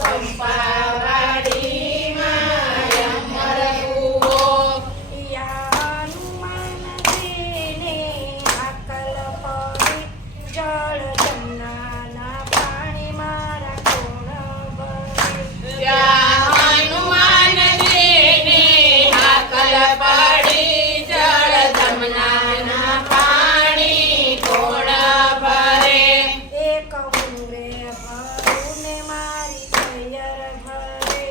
સંપાવાડીમાં અમર કૂવો. યા હનુમાનજીને હાકલ પડી જળ જમનાના પાણી મારા કોણ ભરે. ત્યાં હનુમાનજીને હાકલ પડી જળ જમનાના પાણી કોણ ભરે. એક હુંરે ભરું ને મારી સૈયર ભરે.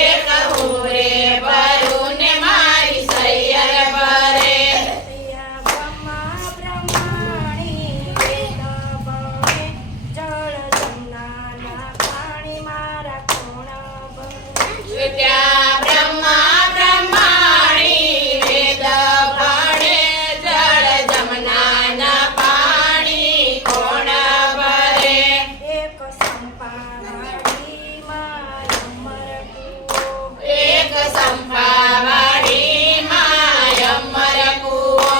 એક હુંરે ભરું ને મારી સૈયર ભરે. યા બ્રહ્મા બ્રહ્માણી વેદ ભરે જળ જમનાના પાણી મારા કોણ ભરે. ત્યાં બ્રહ્મા બ્રહ્માણી વેદ ભણે જળ જમનાના પાણી કોણ ભરે. એક સંપાવાડીમાં અમર કૂવો. એક સંપાવાડીમાં અમર કૂવો.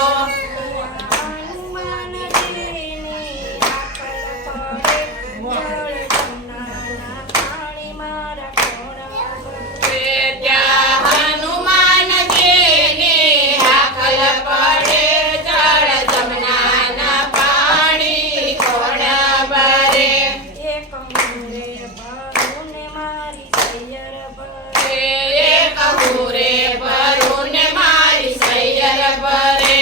હનુમાનજીની હાકલ પડે જળ જમનાના પાણી મારા કોણ ભરે. ત્યાં હનુમાનજીની હાકલ પડે જળ જમનાના પાણી કોણ ભરે. એક હુંરે ભરું ને મારી સૈયર ભરે. એક હુંરે ભરું ને મારી સૈયર ભરે.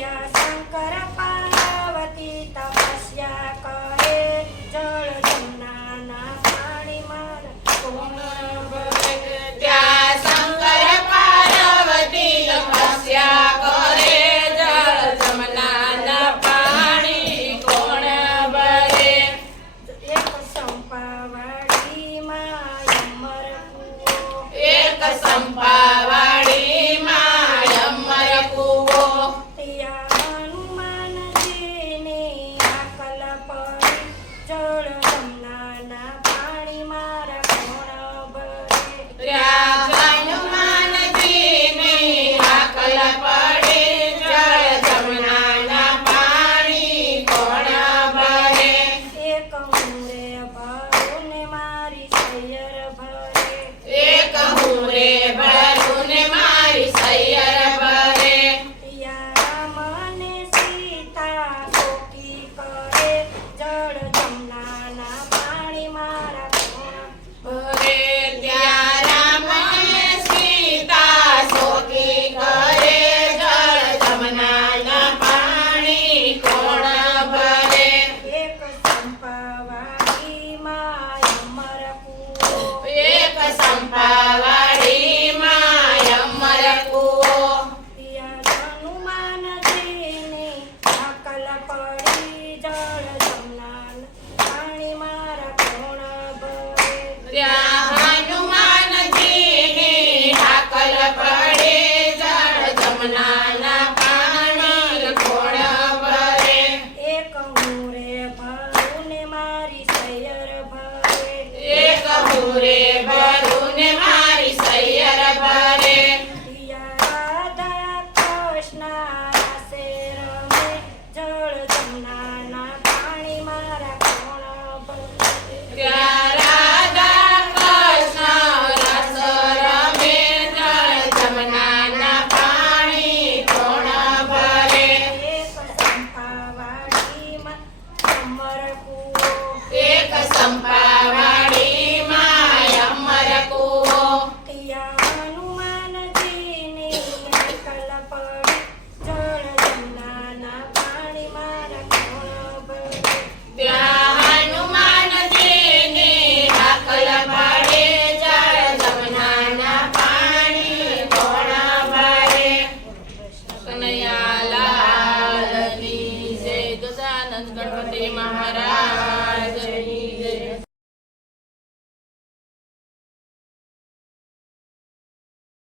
યા શંકર પાર્વતી તપસ્યા કરે જળ જમનાના પાણી મારા કોણ ભરે. ત્યાં શંકર પાર્વતી તપસ્યા કરે જળ જમનાના પાણી કોણ ભરે. એક સંપાવાડીમાં અમર કૂવો. એક સંપાવાડીમાં અમર કૂવો. યા હનુમાનજીની હાકલ પડી જળ જમનાના પાણી મારા કોણ ભરે. ત્યાં હનુમાનજીની હાકલ પડે જળ જમનાના પાણી કોણ ભરે. એક હુંરે ભરું ને મારી સૈયર ભરે. એક હુંરે ભરું ને મારી સૈયર ભરે. યા રામ ને સીતા કોકી કરે જળ જમનાના પાણી મારા કોણ ભરે. ત્યાં રામ અને સીતા સોકી કરે જળ જમનાના પાણી કોણ ભરે. એક સંપાવાડીમાં અમર કૂવો. એક સંપાવાડીમાં અમર કૂવો. યા હનુમાનજીની હાકલ પડી જળ જમનાના પાણી મારા કોણ ભરે. ત્યાં હનુમાનજીની હાકલ પડે જળ જમનાના પાણી કોણ ભરે. એક હુંરે ભરું ને મારી સૈયર ભરે. એક હુંરે ભરું ને મારી સૈયર ભરે. યા રાધા કૃષ્ણ રાસે રમે જળ જમનાના પાણી મારા કોણ ભરે. ત્યાં રાધા કૃષ્ણ રસ રમે જળ જમનાના પાણી કોણ ભરે. એક સંપાવાડીમાં અમર કૂવો. એક સંપાવાડીમાં અમર કૂવો. યા હનુમાનજીની હાકલ પડી જળ જમનાના પાણી મારા કોણ ભરે. ત્યાં હનુમાનજીની હાકલ પડે જળ જમનાના પાણી કોણ ભરે. કનૈયાલાલની જય. ગજાનંદ ગણપતિ મહારાજ